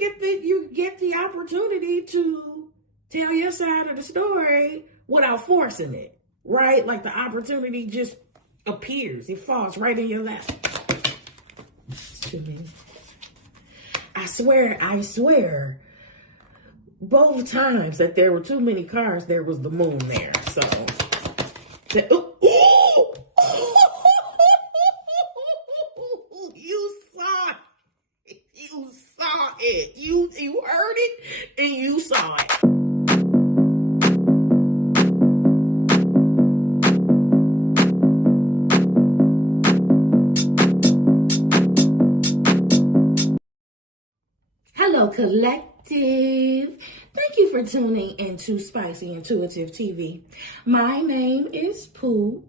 you get the opportunity to tell your side of the story without forcing it, right? Like the opportunity just appears. It falls right in your lap. It's too many. I swear, both times that there were too many cars, there was the moon there. So, you saw it. You saw it. You heard it and you saw it. Hello, collective. Thank you for tuning into Spicy Intuitive TV. My name is Pooh.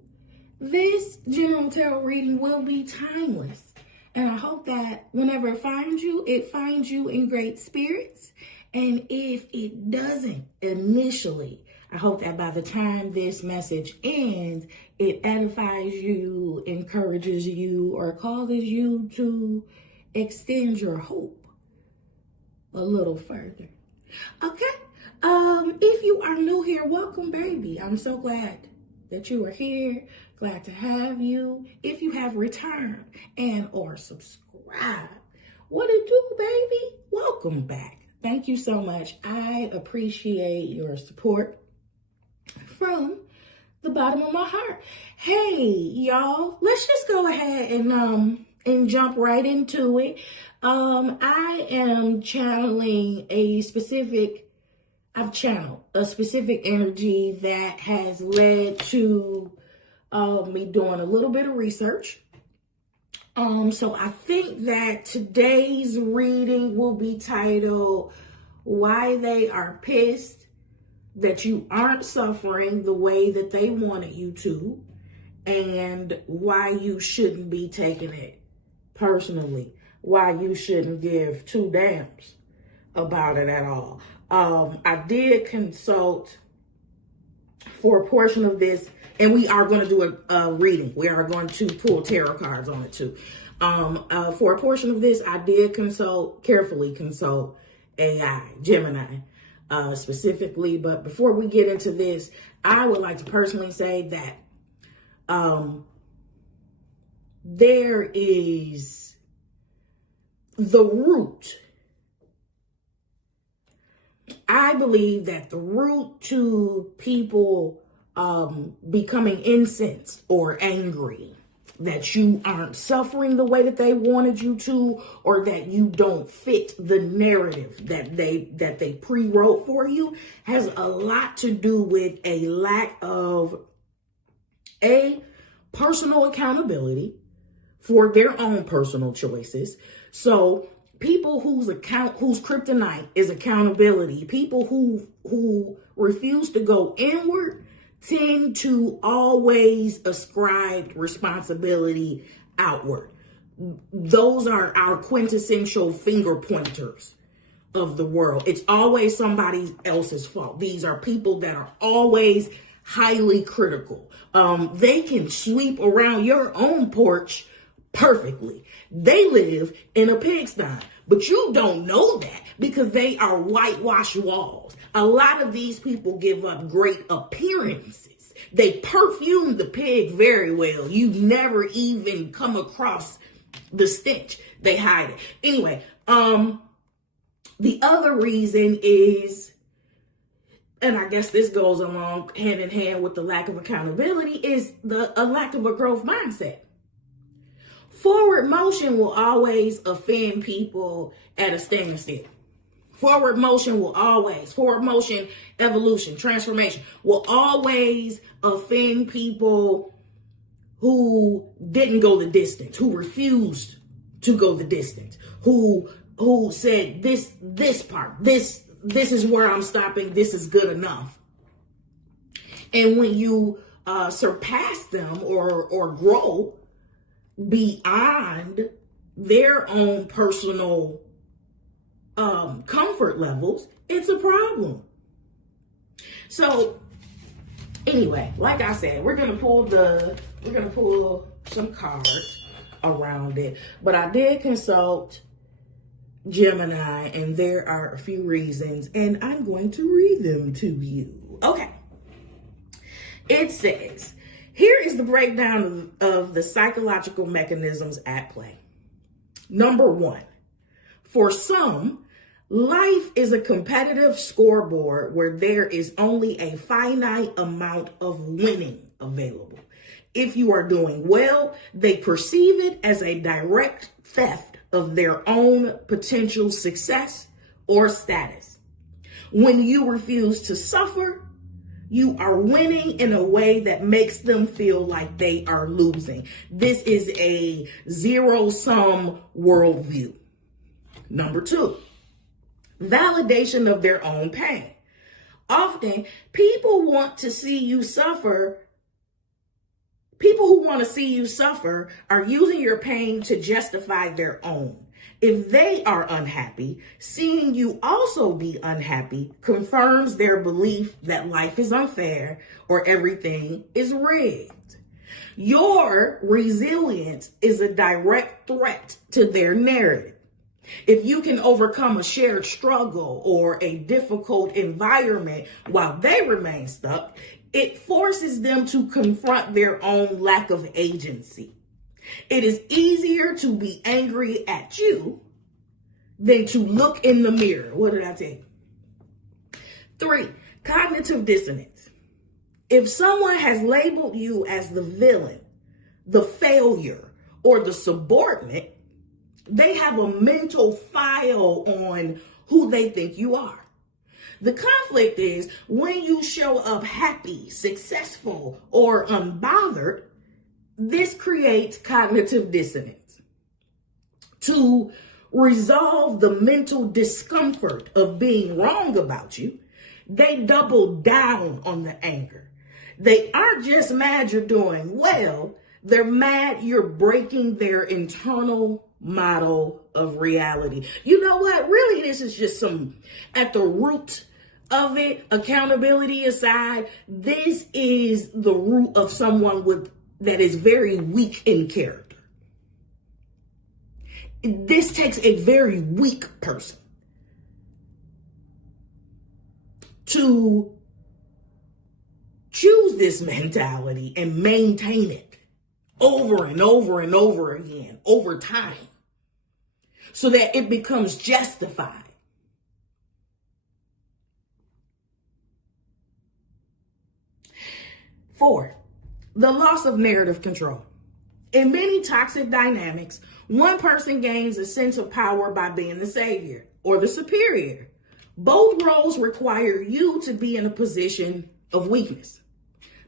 This general tarot reading will be timeless. And I hope that whenever it finds you in great spirits. And if it doesn't initially, I hope that by the time this message ends, it edifies you, encourages you, or causes you to extend your hope a little further. Okay. If you are new here, welcome, baby. I'm so glad that you are here. Glad to have you. If you have returned and or subscribed, what it do, baby? Welcome back. Thank you so much. I appreciate your support from the bottom of my heart. Hey, y'all, let's just go ahead and jump right into it. I am channeling I've channeled a specific energy that has led to me doing a little bit of research. So I think that today's reading will be titled, Why They Are Pissed That You Aren't Suffering the Way That They Wanted You to, and Why You Shouldn't Be Taking It Personally. Why you shouldn't give two damns about it at all. I did consult for a portion of this, and we are going to do a reading. We are going to pull tarot cards on it too. For a portion of this, I did carefully consult AI, Gemini, specifically. But before we get into this, I would like to personally say that there is the root. I believe that the root to people becoming incensed or angry that you aren't suffering the way that they wanted you to, or that you don't fit the narrative that they pre-wrote for you, has a lot to do with a lack of personal accountability for their own personal choices. So people whose kryptonite is accountability, people who refuse to go inward, tend to always ascribe responsibility outward. Those are our quintessential finger pointers of the world. It's always somebody else's fault. These are people that are always highly critical. They can sweep around your own porch perfectly. They live in a pigsty, but you don't know that because they are whitewashed walls. A lot of these people give up great appearances. They perfume the pig very well. You never even come across the stench. They hide it. Anyway, the other reason is, and I guess this goes along hand in hand with the lack of accountability, is a lack of a growth mindset. Forward motion will always offend people at a standstill. Forward motion, evolution, transformation will always offend people who didn't go the distance, who refused to go the distance, who said this is where I'm stopping, this is good enough. And when you surpass them or grow beyond their own personal comfort levels, it's a problem. So anyway, like I said, we're gonna pull some cards around it. But I did consult Gemini, and there are a few reasons, and I'm going to read them to you. Okay. It says, here is the breakdown of the psychological mechanisms at play. Number one, for some, life is a competitive scoreboard where there is only a finite amount of winning available. If you are doing well, they perceive it as a direct theft of their own potential success or status. When you refuse to suffer, you are winning in a way that makes them feel like they are losing. This is a zero-sum worldview. Number two, validation of their own pain. Often, people who want to see you suffer are using your pain to justify their own. If they are unhappy, seeing you also be unhappy confirms their belief that life is unfair or everything is rigged. Your resilience is a direct threat to their narrative. If you can overcome a shared struggle or a difficult environment while they remain stuck, it forces them to confront their own lack of agency. It is easier to be angry at you than to look in the mirror. What did I tell you? 3, cognitive dissonance. If someone has labeled you as the villain, the failure, or the subordinate, they have a mental file on who they think you are. The conflict is when you show up happy, successful, or unbothered, this creates cognitive dissonance. To resolve the mental discomfort of being wrong about you, they double down on the anger. They aren't just mad you're doing well, they're mad you're breaking their internal model of reality. You know what? Really, this is just at the root of it, accountability aside, this is the root of someone that is very weak in character. This takes a very weak person to choose this mentality and maintain it over and over and over again, over time, so that it becomes justified. Four, the loss of narrative control. In many toxic dynamics, one person gains a sense of power by being the savior or the superior. Both roles require you to be in a position of weakness.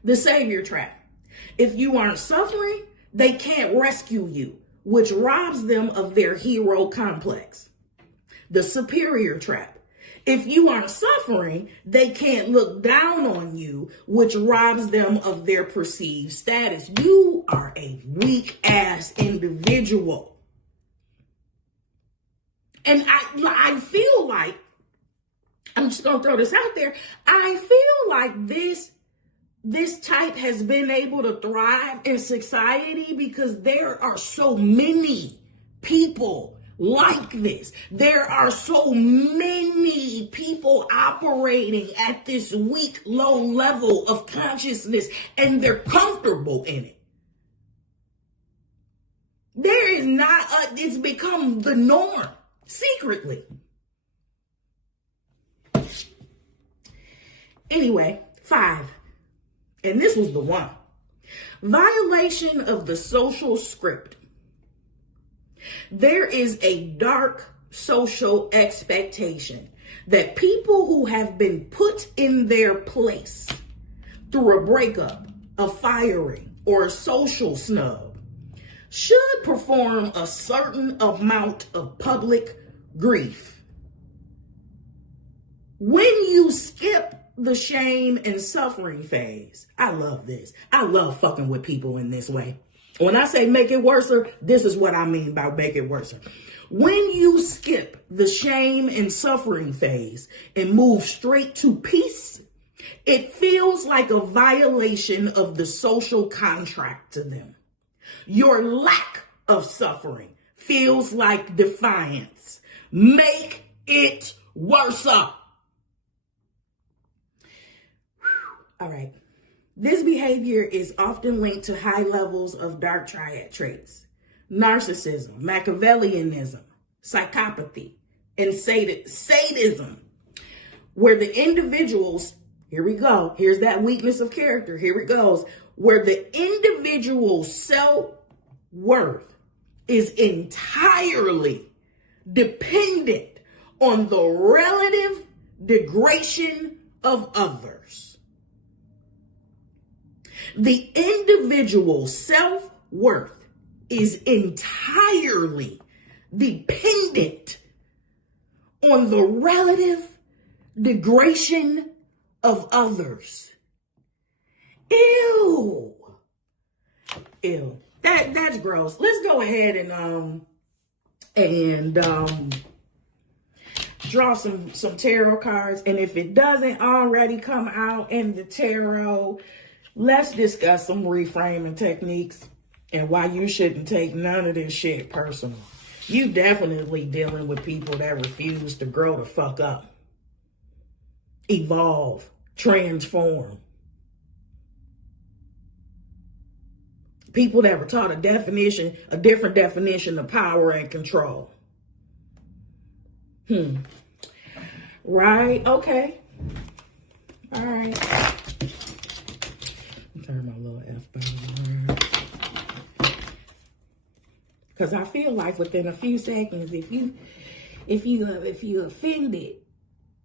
The savior trap. If you aren't suffering, they can't rescue you, which robs them of their hero complex. The superior trap. If you aren't suffering, they can't look down on you, which robs them of their perceived status. You are a weak-ass individual. And I feel like, I'm just going to throw this out there, I feel like this type has been able to thrive in society because there are so many people like this. There are so many people operating at this weak, low level of consciousness, and they're comfortable in it. There is it's become the norm, secretly. Anyway, 5, and this was the one. Violation of the social script. There is a dark social expectation that people who have been put in their place through a breakup, a firing, or a social snub should perform a certain amount of public grief. When you skip the shame and suffering phase, I love this. I love fucking with people in this way. When I say make it worse, this is what I mean by make it worse. When you skip the shame and suffering phase and move straight to peace, it feels like a violation of the social contract to them. Your lack of suffering feels like defiance. make it worse. All right. This behavior is often linked to high levels of dark triad traits: narcissism, Machiavellianism, psychopathy, and sadism, where the individuals, here we go, here's that weakness of character, here it goes, where the individual's self-worth is entirely dependent on the relative degradation of others. The individual's self-worth is entirely dependent on the relative degradation of others. Ew. Ew. That's gross. Let's go ahead and draw some tarot cards. And if it doesn't already come out in the tarot, let's discuss some reframing techniques and why you shouldn't take none of this shit personal. You definitely dealing with people that refuse to grow the fuck up, evolve, transform. People that were taught a different definition of power and control. Right? Okay. All right. Turn my little F-bomb around. Because I feel like within a few seconds, if you offended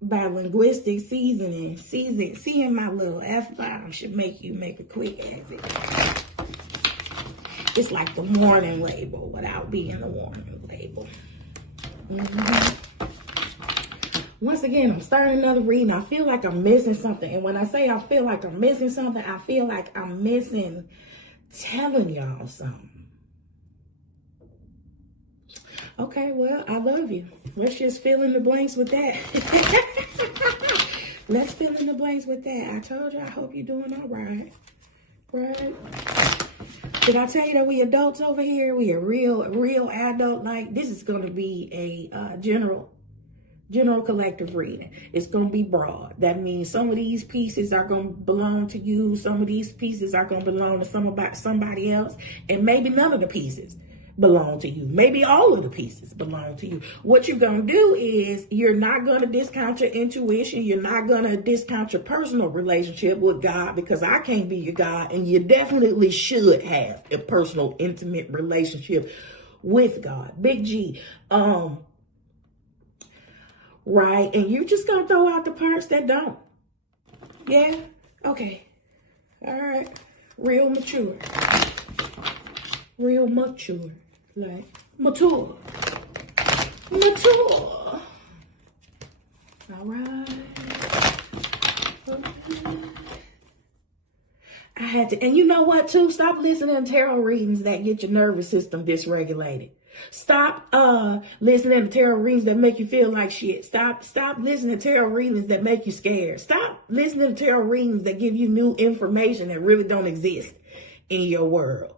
by linguistic seasoning, seeing my little F-bomb should make you make a quick exit. It's like the warning label without being the warning label. Once again, I'm starting another reading. I feel like I'm missing something. And when I say I feel like I'm missing something, I feel like I'm missing telling y'all something. Okay, well, I love you. Let's just fill in the blanks with that. Let's fill in the blanks with that. I told you, I hope you're doing all right. Right? Did I tell you that we adults over here? We are real adult. Like, this is going to be a general collective reading. It's going to be broad. That means some of these pieces are going to belong to you. Some of these pieces are going to belong to somebody else. And maybe none of the pieces belong to you. Maybe all of the pieces belong to you. What you're going to do is you're not going to discount your intuition. You're not going to discount your personal relationship with God, because I can't be your God. And you definitely should have a personal, intimate relationship with God. Big G. Right? And you're just going to throw out the parts that don't. Yeah? Okay. All right. Real mature. Real mature. Like, mature. Mature. All right. Okay. I had to, and you know what, too? Stop listening to tarot readings that get your nervous system dysregulated. Stop listening to tarot readings that make you feel like shit. Stop listening to tarot readings that make you scared. Stop listening to tarot readings that give you new information that really don't exist in your world.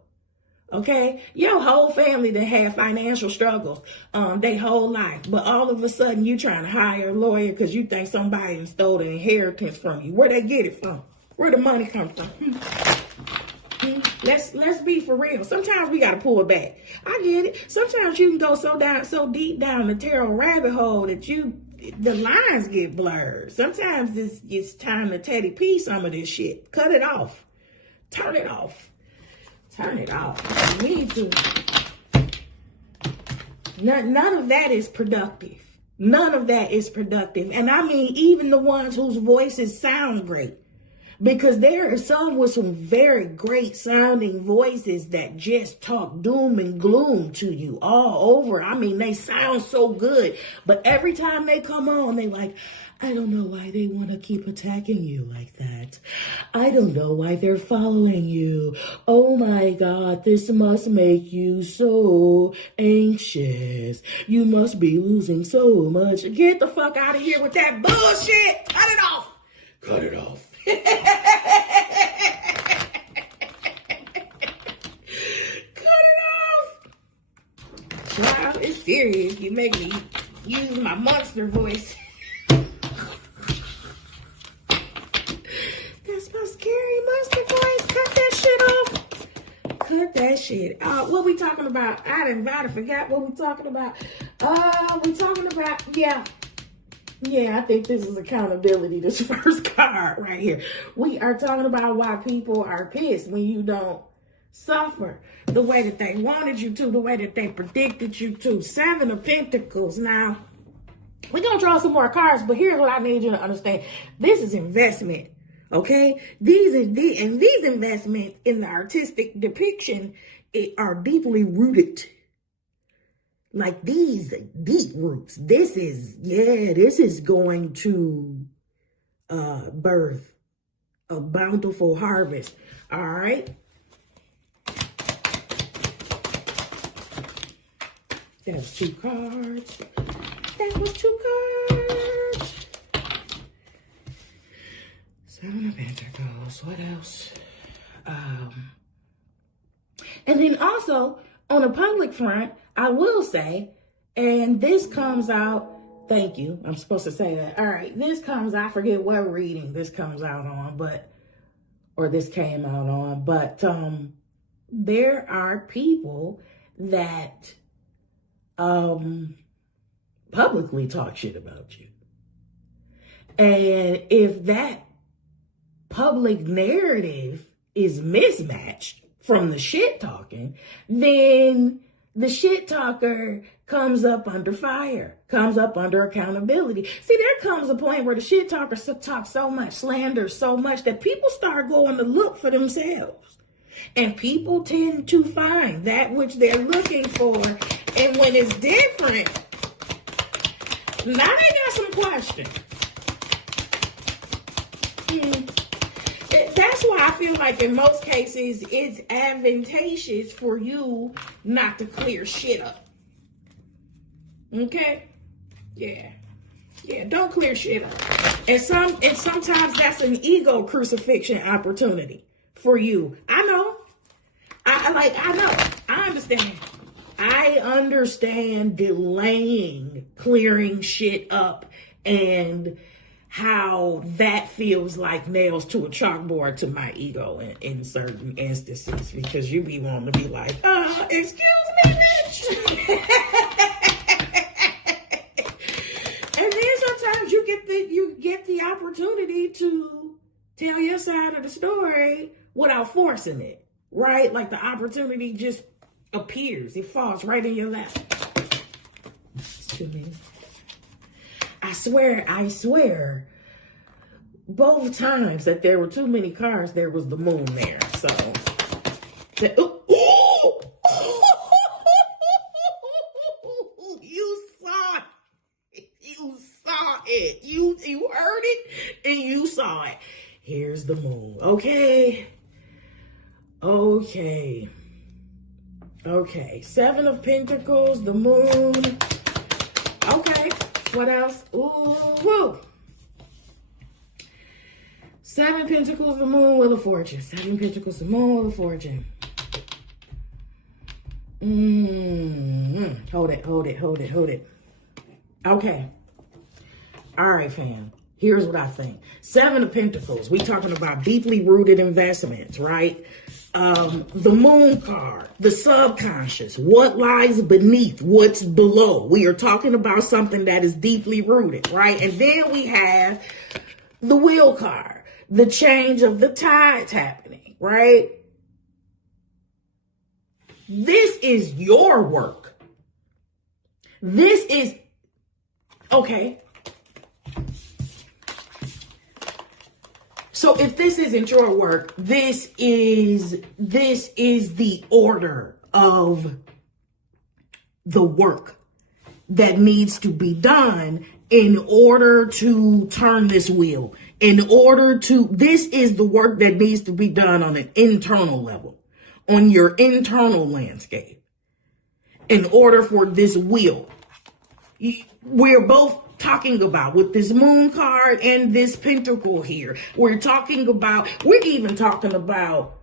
Okay? Your whole family that had financial struggles their whole life, but all of a sudden you trying to hire a lawyer because you think somebody stole an inheritance from you. Where they get it from? Where the money come from? Let's be for real. Sometimes we got to pull it back. I get it. Sometimes you can go so deep down the tarot rabbit hole that the lines get blurred. Sometimes it's time to Teddy P some of this shit. Cut it off. Turn it off. Turn it off. You need to. None of that is productive. None of that is productive. And I mean, even the ones whose voices sound great. Because there are some with some very great sounding voices that just talk doom and gloom to you all over. I mean, they sound so good. But every time they come on, they like, I don't know why they want to keep attacking you like that. I don't know why they're following you. Oh my God, this must make you so anxious. You must be losing so much. Get the fuck out of here with that bullshit. Cut it off. Cut it off. Cut it off. Child, it's serious. You make me use my monster voice. That's my scary monster voice. Cut that shit off. Cut that shit out. What we talking about? I forgot what we talking about. We talking about, yeah, I think this is accountability, this first card right here. We are talking about why people are pissed when you don't suffer the way that they wanted you to, the way that they predicted you to. 7 of Pentacles. Now, we're going to draw some more cards, but here's what I need you to understand. This is investment, okay? These investments in the artistic depiction are deeply rooted. Like these deep roots. This is going to birth a bountiful harvest. All right. That was 2 cards. That was 2 cards. 7 of Pentacles. What else? And then also on a public front, I will say, and this comes out, thank you, I'm supposed to say that. All right, this comes, I forget what reading this comes out on, or this came out on, but there are people that publicly talk shit about you. And if that public narrative is mismatched from the shit talking, then the shit talker comes up under fire, comes up under accountability. See, there comes a point where the shit talker talks so much, slanders so much, that people start going to look for themselves. And people tend to find that which they're looking for. And when it's different, now they got some questions. That's why I feel like in most cases, it's advantageous for you not to clear shit up. Okay? Yeah, don't clear shit up. And sometimes that's an ego crucifixion opportunity for you. I know. I understand. I understand delaying clearing shit up and how that feels like nails to a chalkboard to my ego in certain instances, because you be wanting to be like, excuse me, bitch. And then sometimes you get the opportunity to tell your side of the story without forcing it, right? Like the opportunity just appears. It falls right in your lap. It's too many. I swear, both times that there were too many cards, there was the moon there. So, you saw it. You heard it and you saw it. Here's the moon. Okay. 7 of Pentacles, the moon. Okay. What else? Ooh. 7 Pentacles, the moon, Wheel of Fortune. 7 Pentacles, the moon, Wheel of Fortune. Hold it. Okay. All right, fam. Here's what I think. 7 of Pentacles. We talking about deeply rooted investments, right? The moon card, the subconscious, what lies beneath, what's below. We are talking about something that is deeply rooted, right? And then we have the wheel card, the change of the tides happening, right? This is your work. This is, okay. So if this isn't your work, this is the order of the work that needs to be done in order to turn this wheel. This is the work that needs to be done on an internal level, on your internal landscape. In order for this wheel, we're both talking about with this moon card and this pentacle here. We're even talking about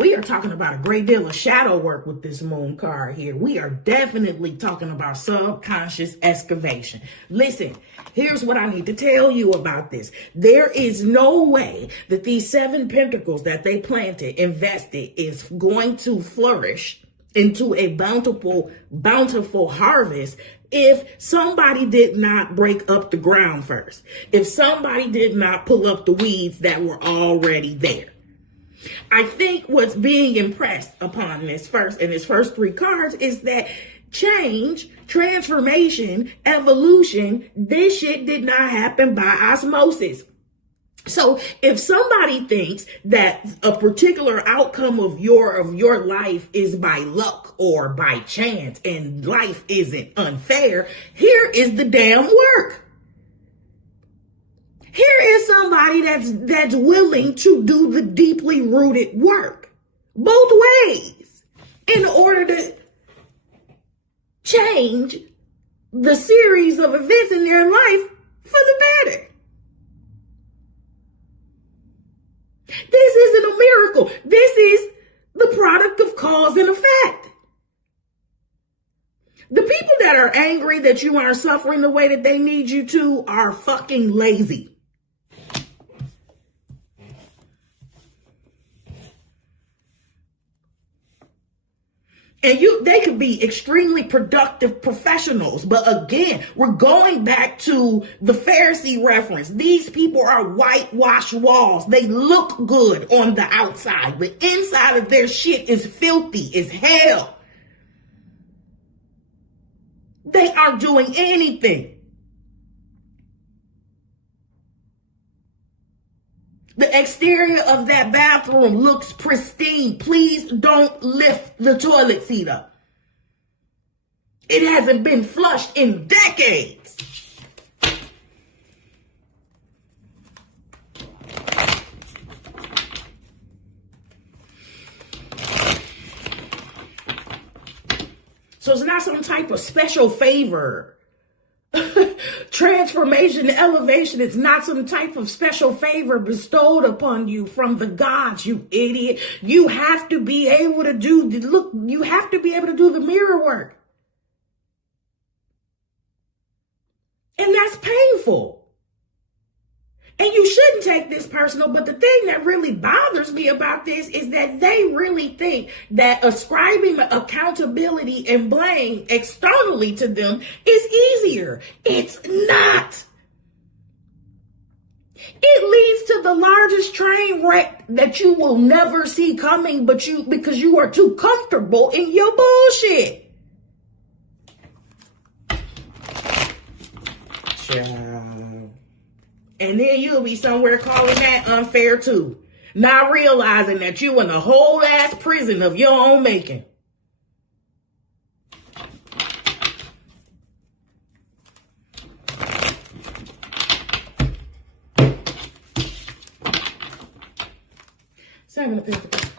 We are talking about a great deal of shadow work with this moon card here. We are definitely talking about subconscious excavation. Listen, here's what I need to tell you about this. There is no way that these 7 pentacles that they planted, invested, is going to flourish into a bountiful harvest if somebody did not break up the ground first. If somebody did not pull up the weeds that were already there. I think what's being impressed upon this first 3 cards is that change, transformation, evolution, this shit did not happen by osmosis. So if somebody thinks that a particular outcome of your life is by luck or by chance and life isn't unfair, here is the damn work. Here is somebody that's willing to do the deeply rooted work both ways in order to change the series of events in their life for the better. This isn't a miracle. This is the product of cause and effect. The people that are angry that you aren't suffering the way that they need you to are fucking lazy. And they could be extremely productive professionals. But again, we're going back to the Pharisee reference. These people are whitewashed walls. They look good on the outside. The inside of their shit is filthy as hell. They aren't doing anything. The exterior of that bathroom looks pristine. Please don't lift the toilet seat up. It hasn't been flushed in decades. So it's not some type of special favor. Transformation, elevation, it's not some type of special favor bestowed upon you from the gods, you idiot. You have to be able to do the mirror work. And that's painful. And you shouldn't take this personal, but the thing that really bothers me about this is that they really think that ascribing accountability and blame externally to them is easier. It's not. It leads to the largest train wreck that you will never see coming, because you are too comfortable in your bullshit. And then you'll be somewhere calling that unfair too. Not realizing that you in a whole ass prison of your own making. Seven of Pentacles.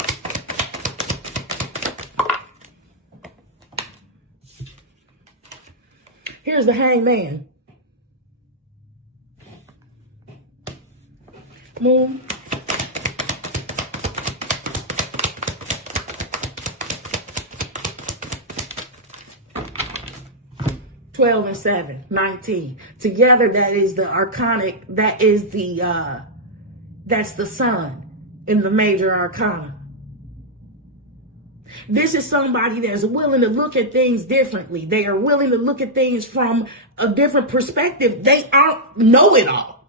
Here's the Hangman. Moon. $12 and 7, 19. Together, that is the arcanic, that's the sun in the major arcana. This is somebody that's willing to look at things differently. They are willing to look at things from a different perspective. They aren't know-it-alls.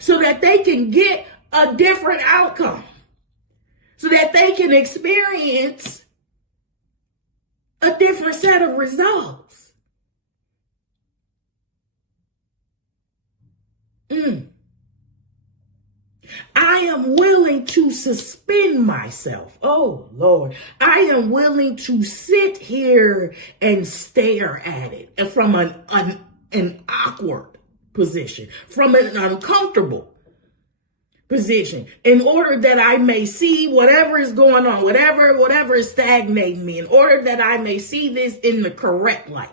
So that they can get a different outcome. So that they can experience a different set of results. I am willing to suspend myself. Oh, Lord. I am willing to sit here and stare at it, and from an awkward position, from an uncomfortable position, in order that I may see whatever is going on, whatever is stagnating me, in order that I may see this in the correct light.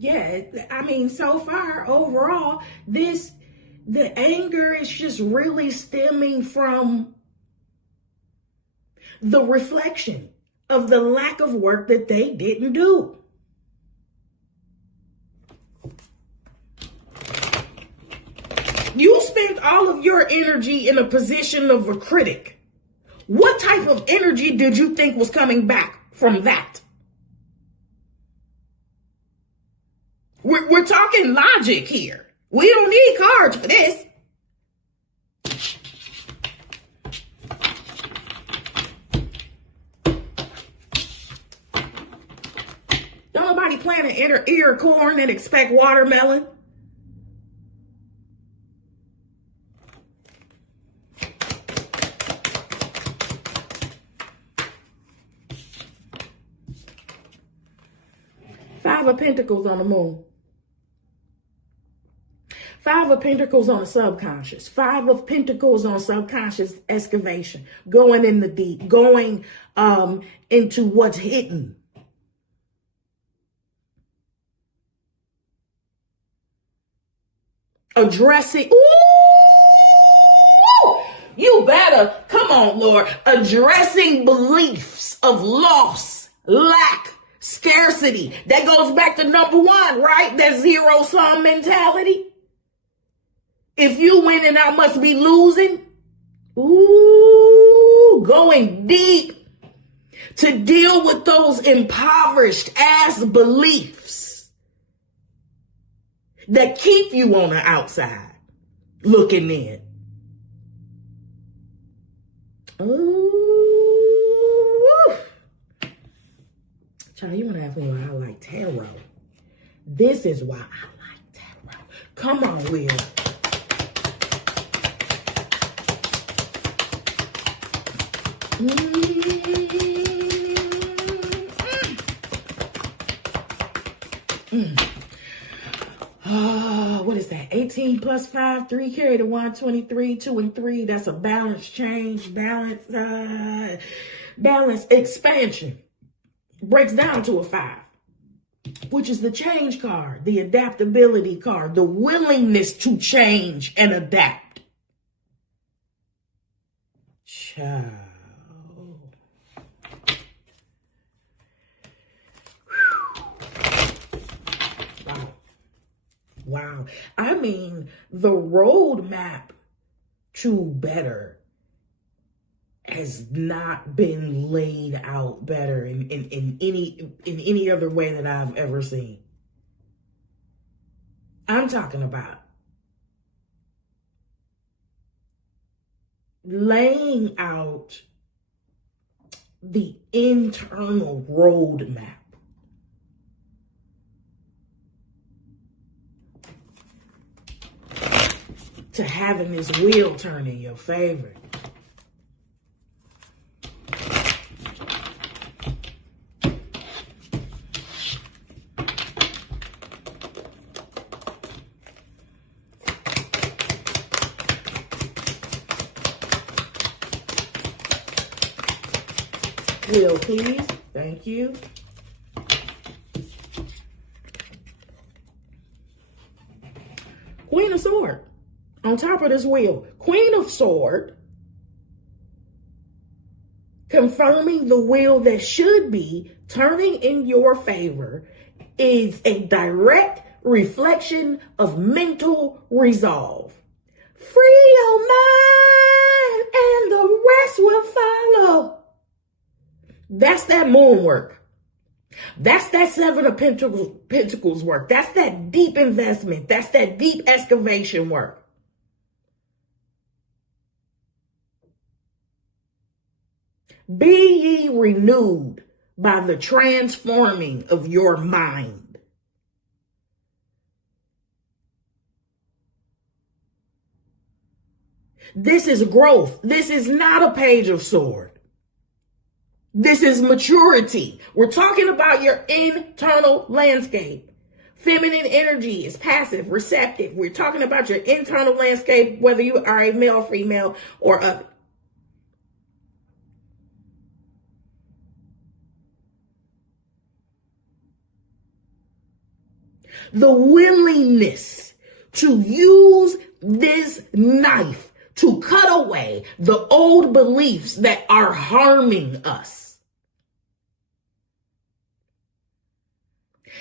Yeah, I mean, so far overall, the anger is just really stemming from the reflection of the lack of work that they didn't do. You spent all of your energy in a position of a critic. What type of energy did you think was coming back from that? We're talking logic here. We don't need cards for this. Don't nobody plant an ear of corn and expect watermelon. Five of Pentacles on the moon. Five of Pentacles on the subconscious. Five of Pentacles on subconscious excavation. Going in the deep. Going into what's hidden. Addressing. Ooh! You better. Come on, Lord. Addressing beliefs of loss, lack, scarcity. That goes back to number one, right? That zero-sum mentality. If you win, then I must be losing. Ooh, going deep to deal with those impoverished ass beliefs that keep you on the outside looking in. Ooh. Child, you want to ask me why I like tarot? This is why I like tarot. Come on, Will. What is that? 18 plus 5, 3 carry to 123, 2 and 3. That's a balance change, balance expansion. Breaks down to a 5, which is the change card, the adaptability card, the willingness to change and adapt. Child. Wow. I mean, the roadmap to better has not been laid out better in any other way that I've ever seen. I'm talking about laying out the internal roadmap to having this wheel turn in your favor. Wheel, please. Thank you. Queen of Swords. On top of this wheel, Queen of Swords, confirming the wheel that should be turning in your favor, is a direct reflection of mental resolve. Free your mind and the rest will follow. That's that moon work. That's that Seven of Pentacles work. That's that deep investment. That's that deep excavation work. Be ye renewed by the transforming of your mind. This is growth. This is not a page of sword. This is maturity. We're talking about your internal landscape. Feminine energy is passive, receptive. We're talking about your internal landscape, whether you are a male, female, or other. The willingness to use this knife to cut away the old beliefs that are harming us.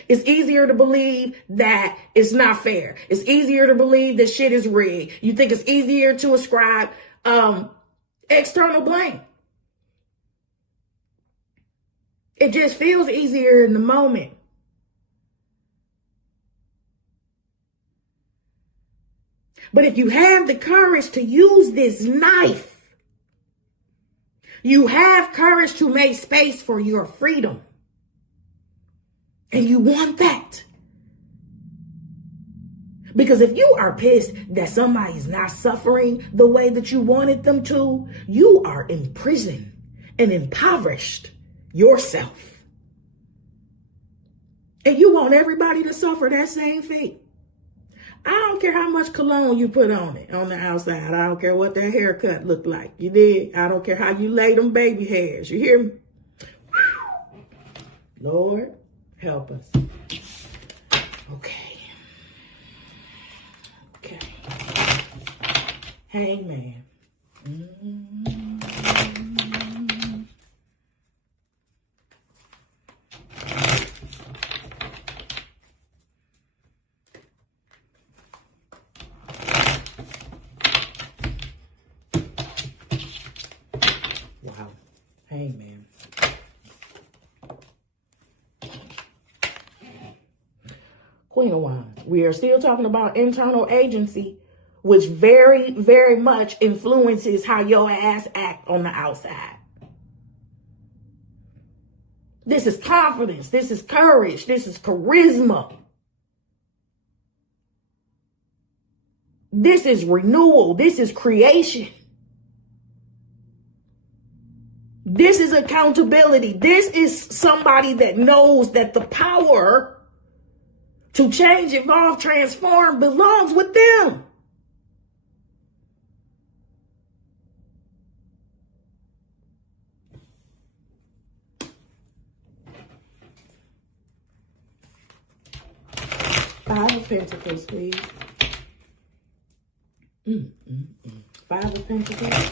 It's easier to believe that it's not fair. It's easier to believe that shit is rigged. You think it's easier to ascribe external blame. It just feels easier in the moment. But if you have the courage to use this knife, you have courage to make space for your freedom. And you want that. Because if you are pissed that somebody's not suffering the way that you wanted them to, you are imprisoned and impoverished yourself. And you want everybody to suffer that same fate. I don't care how much cologne you put on it on the outside. I don't care what that haircut looked like. You did. I don't care how you lay them baby hairs. You hear me? Whew. Lord, help us. Okay. Okay. Hangman. Wow. Hangman. Queen of Wands. We are still talking about internal agency, which very, very much influences how your ass act on the outside. This is confidence. This is courage. This is charisma. This is renewal. This is creation. This is accountability. This is somebody that knows that the power to change, evolve, transform belongs with them. Five of Pentacles, please. Five of Pentacles.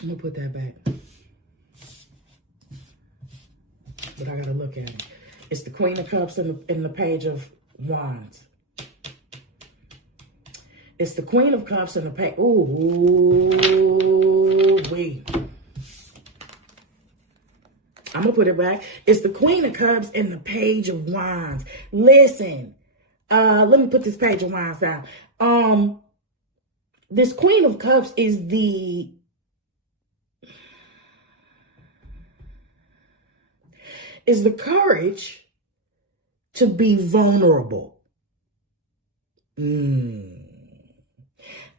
I'm gonna put that back. But I gotta look at it. It's the Queen of Cups in the Page of Wands. It's the Queen of Cups in the Page. Ooh, wait. I'm gonna put it back. It's the Queen of Cups in the Page of Wands. Listen, let me put this Page of Wands down. This Queen of Cups is the courage to be vulnerable.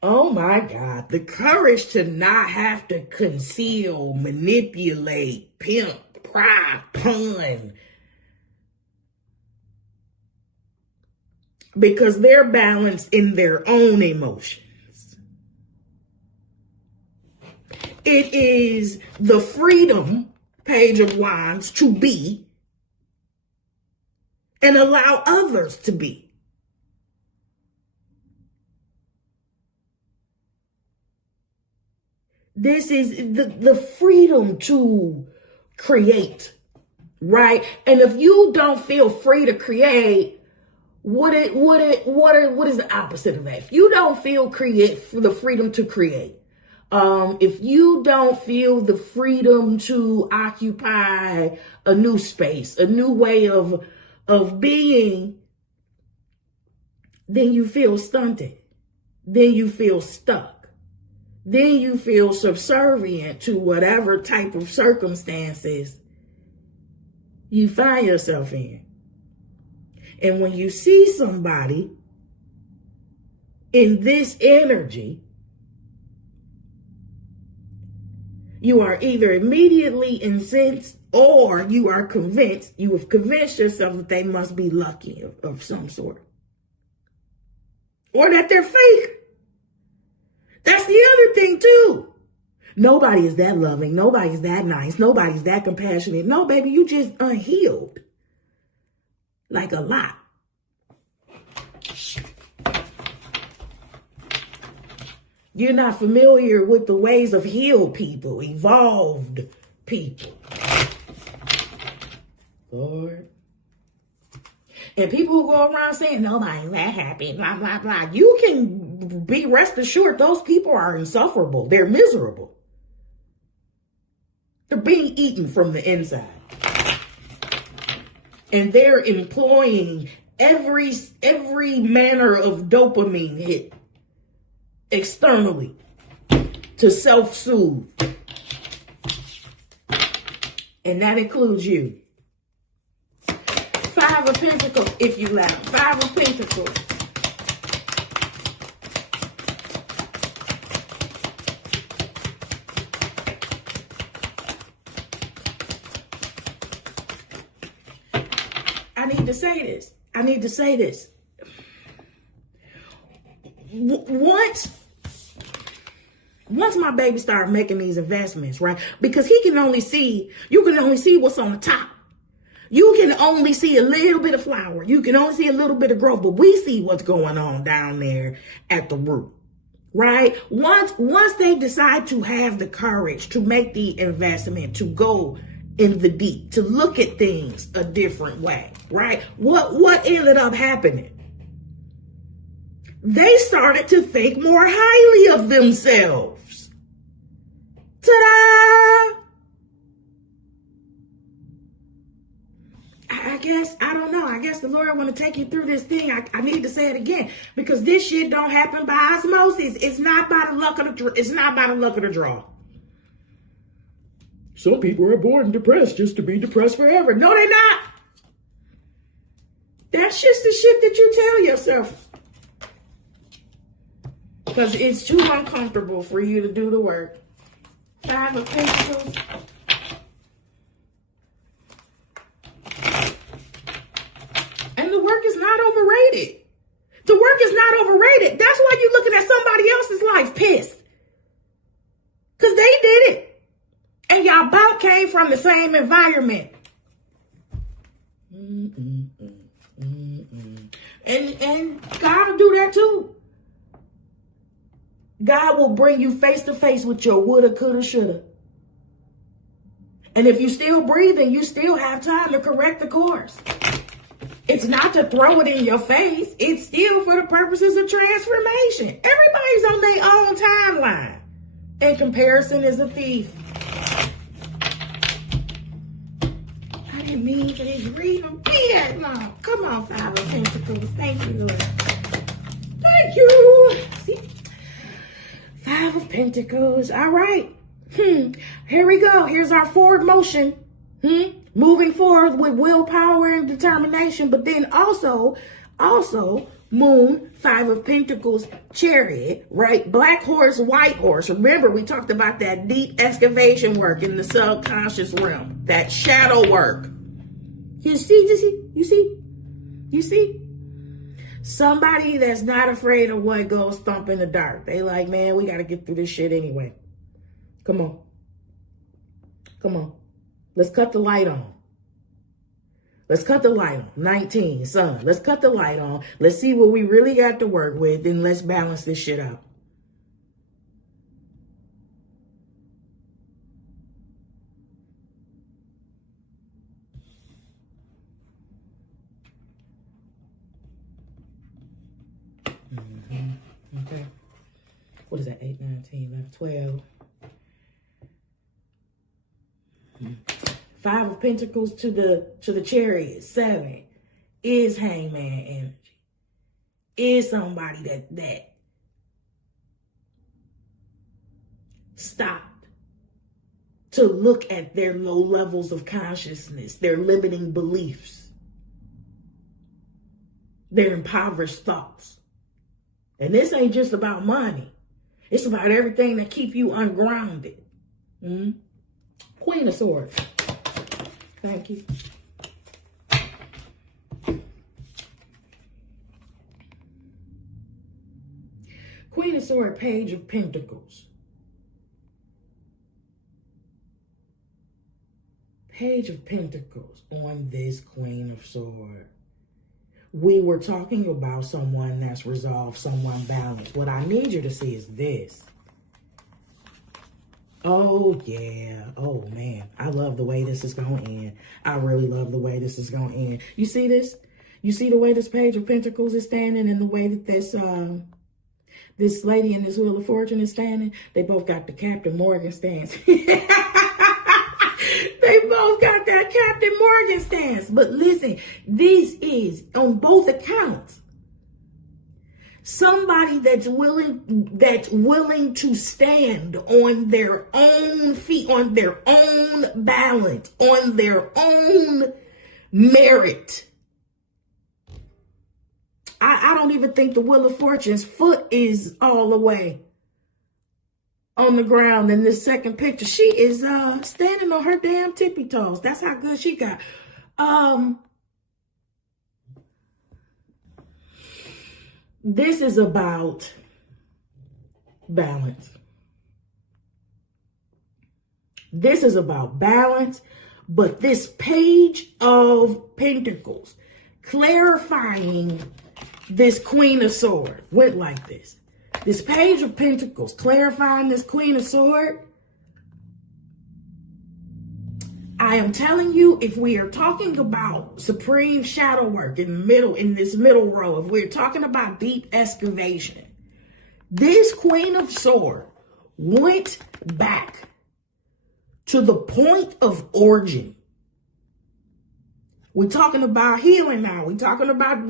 Oh my God. The courage to not have to conceal, manipulate, pimp, pry, pun. Because they're balanced in their own emotions. It is the freedom, Page of Wands, to be and allow others to be. This is the freedom to create, right? And if you don't feel free to create, what is the opposite of that? If you don't feel the freedom to create, if you don't feel the freedom to occupy a new space, a new way of being, then you feel stunted. Then you feel stuck. Then you feel subservient to whatever type of circumstances you find yourself in. And when you see somebody in this energy, You are either immediately incensed or you are convinced, you have convinced yourself that they must be lucky of some sort. Or that they're fake. That's the other thing too. Nobody is that loving. Nobody's that nice. Nobody's that compassionate. No, baby, you just unhealed. Like a lot. You're not familiar with the ways of healed people, evolved people. Lord. And people who go around saying nobody's that happy, blah, blah, blah. You can be rest assured those people are insufferable. They're miserable. They're being eaten from the inside. And they're employing every manner of dopamine hit externally to self-soothe. And that includes you. Five of Pentacles, if you laugh. Five of Pentacles. I need to say this. Once my baby started making these investments, right? Because you can only see what's on the top. You can only see a little bit of flower. You can only see a little bit of growth, but we see what's going on down there at the root, right? Once they decide to have the courage to make the investment, to go in the deep, to look at things a different way, right? What ended up happening? They started to think more highly of themselves. Ta-da! I guess the Lord want to take you through this thing. I need to say it again because this shit don't happen by osmosis. It's not by the luck of the draw. Some people are born depressed just to be depressed forever. No, they're not. That's just the shit that you tell yourself. Because it's too uncomfortable for you to do the work. Five of Pentacles. And the work is not overrated. The work is not overrated. That's why you're looking at somebody else's life pissed. Because they did it. And y'all both came from the same environment. And God will do that too. God will bring you face to face with your woulda, coulda, shoulda. And if you're still breathing, you still have time to correct the course. It's not to throw it in your face. It's still for the purposes of transformation. Everybody's on their own timeline. And comparison is a thief. I didn't mean for this reading to be that long. Come on, Five of Pentacles. Thank you, Lord. Thank you. See? Five of Pentacles. All right. Here we go. Here's our forward motion. Moving forward with willpower and determination. But then also, Moon, Five of Pentacles, Chariot, right? Black horse, white horse. Remember, we talked about that deep excavation work in the subconscious realm. That shadow work. You see? Somebody that's not afraid of what goes thump in the dark. They like, man, we got to get through this shit anyway. Come on. Let's cut the light on. 19, son. Let's cut the light on. Let's see what we really got to work with, and let's balance this shit out. Okay. What is that? 8, 9, 10, 11, 12. Five of Pentacles to the Chariot. 7 is Hangman energy. Is somebody that stopped to look at their low levels of consciousness, their limiting beliefs, their impoverished thoughts. And this ain't just about money. It's about everything that keep you ungrounded. Queen of Swords. Thank you. Queen of Swords, Page of Pentacles. Page of Pentacles on this Queen of Swords. We were talking about someone that's resolved, someone balanced. What I need you to see is this. Oh, yeah. Oh, man. I love the way this is going to end. I really love the way this is going to end. You see this? You see the way this Page of Pentacles is standing and the way that this lady and this Wheel of Fortune is standing? They both got the Captain Morgan stance. They both got that Captain Morgan stance. But listen, this is, on both accounts, somebody that's willing to stand on their own feet, on their own balance, on their own merit. I don't even think the Wheel of Fortune's foot is all the way on the ground in this second picture. She is standing on her damn tippy toes. That's how good she got. This is about balance. This is about balance, but this Page of Pentacles clarifying this Queen of Swords went like this. This Page of Pentacles clarifying this Queen of Swords. I am telling you, if we are talking about supreme shadow work in the middle, in this middle row, if we're talking about deep excavation, this Queen of Swords went back to the point of origin. We're talking about healing now. We're talking about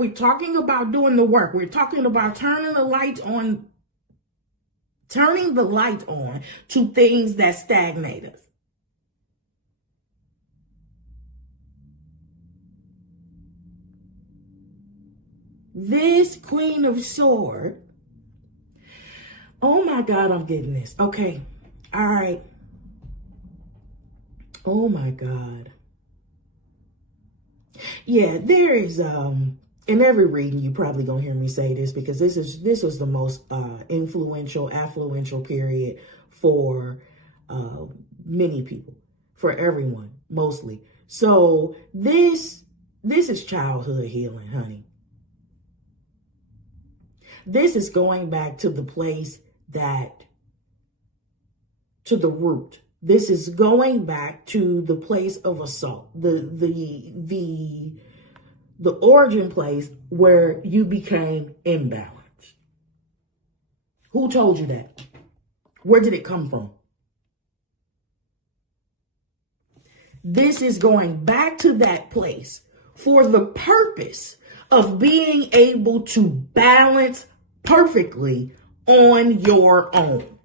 doing the work. We're talking about turning the light on to things that stagnate us. This Queen of Swords. Oh my God, I'm getting this. Okay. All right. Oh my God. Yeah, there is, in every reading, you probably gonna hear me say this because this was the most affluential period for many people, for everyone, mostly. So this is childhood healing, honey. This is going back to the place to the root. This is going back to the place of assault, the origin place where you became imbalanced. Who told you that? Where did it come from? This is going back to that place for the purpose of being able to balance perfectly on your own.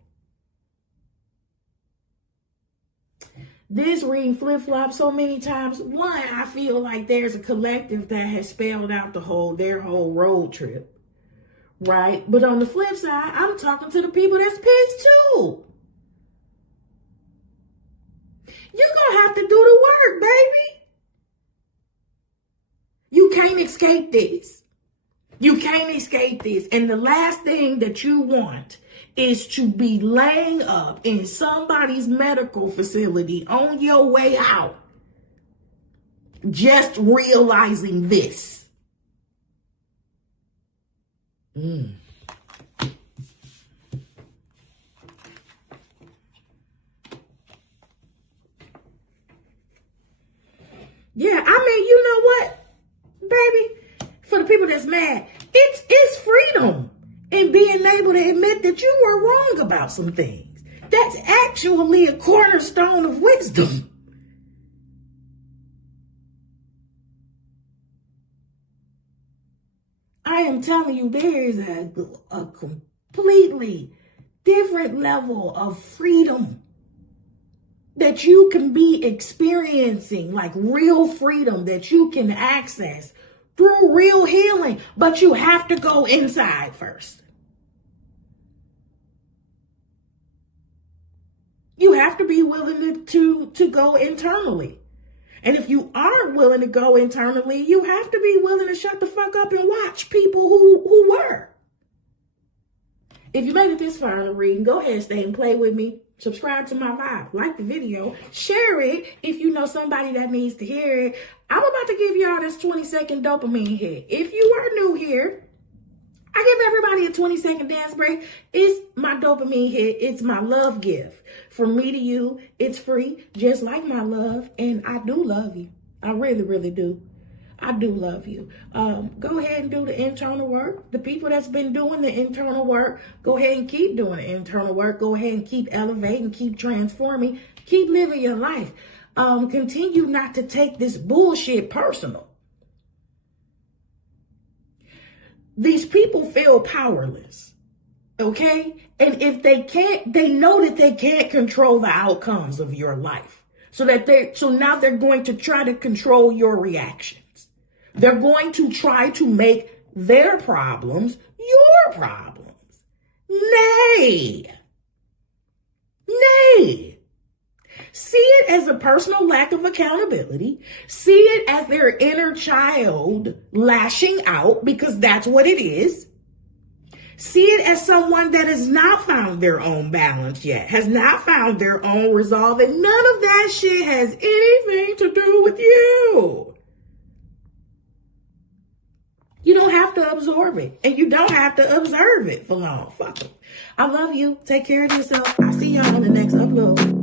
This reading flip-flops so many times. One, I feel like there's a collective that has spelled out their whole road trip, right? But on the flip side, I'm talking to the people that's pissed too. You're going to have to do the work, baby. You can't escape this. You can't escape this. And the last thing that you want is to be laying up in somebody's medical facility on your way out, just realizing this. Yeah, I mean, you know what, baby? For the people that's mad, it's freedom in being able to admit that you were wrong about some things. That's actually a cornerstone of wisdom. I am telling you, there is a completely different level of freedom that you can be experiencing, like real freedom that you can access through real healing, but you have to go inside first. You have to be willing to go internally. And if you aren't willing to go internally, you have to be willing to shut the fuck up and watch people who were. If you made it this far in the reading, go ahead and stay and play with me. Subscribe to my vibe. Like the video. Share it if you know somebody that needs to hear it. I'm about to give y'all this 20-second dopamine hit. If you are new here, I give everybody a 20-second dance break. It's my dopamine hit. It's my love gift. From me to you, it's free, just like my love. And I do love you. I really, really do. I do love you. Go ahead and do the internal work. The people that's been doing the internal work, go ahead and keep doing the internal work. Go ahead and keep elevating, keep transforming, keep living your life. Continue not to take this bullshit personal. These people feel powerless, okay? And if they can't, they know that they can't control the outcomes of your life. So now they're going to try to control your reactions. They're going to try to make their problems your problems. Nay. See it as a personal lack of accountability. See it as their inner child lashing out, because that's what it is. See it as someone that has not found their own balance yet, has not found their own resolve, and none of that shit has anything to do with you. You don't have to absorb it, and you don't have to observe it for long. Fuck it. I love you. Take care of yourself. I'll see y'all on the next upload.